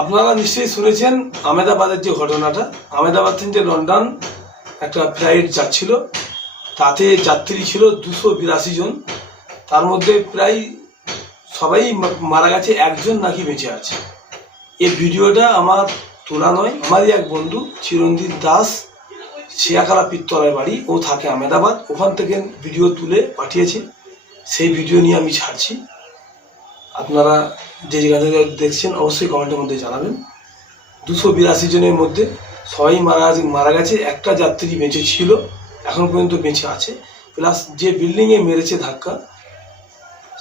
আপনারা নিশ্চয়ই শুনেছেন আমেদাবাদের যে ঘটনাটা। আমেদাবাদ থেকে লন্ডন একটা ফ্লাইট যাচ্ছিল। তাতে যাত্রী ছিল দুশো বিরাশি জন। তার মধ্যে প্রায় সবাই মারা গেছে, একজন নাকি বেঁচে আছে। এই ভিডিওটা আমার তোলা নয়, আমারই এক বন্ধু, চিরঞ্জিত দাস শিয়াখালা পিত্তলায় বাড়ি। ও থাকে আমেদাবাদ ওখান থেকে ভিডিও তুলে পাঠিয়েছে। সেই ভিডিও নিয়ে আমি ছাড়ছি। আপনারা যে জায়গা থেকে দেখছেন, অবশ্যই কমেন্টের মধ্যে জানাবেন। দুশো বিরাশি জনের মধ্যে সবাই মারা মারা গেছে, একটা যাত্রী বেঁচে ছিল, এখন পর্যন্ত বেঁচে আছে। প্লাস যে বিল্ডিংয়ে মেরেছে ধাক্কা,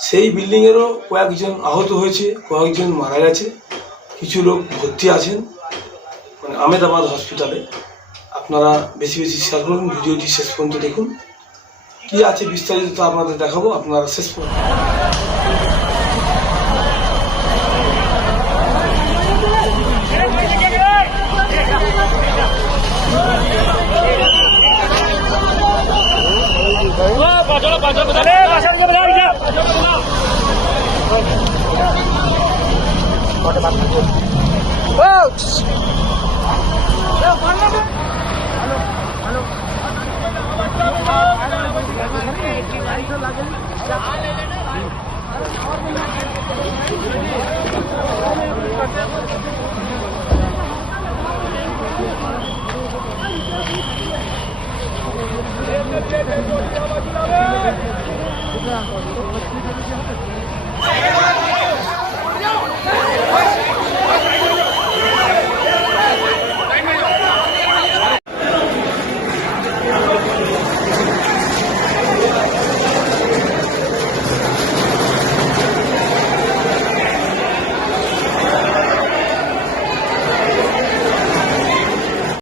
সেই বিল্ডিংয়েরও কয়েকজন আহত হয়েছে, কয়েকজন মারা গেছে। কিছু লোক ভর্তি আছেন মানে আমেদাবাদ হসপিটালে। আপনারা বেশি বেশি শেয়ার করুন, ভিডিওটি শেষ পর্যন্ত দেখুন। কি আছে বিস্তারিত তা আপনাদের দেখাবো, আপনারা শেষ পর্যন্ত પાછળ પાછળ બધા પાછળ બધા આવી ગયા પાછળ બધા લાગેલી Gracias.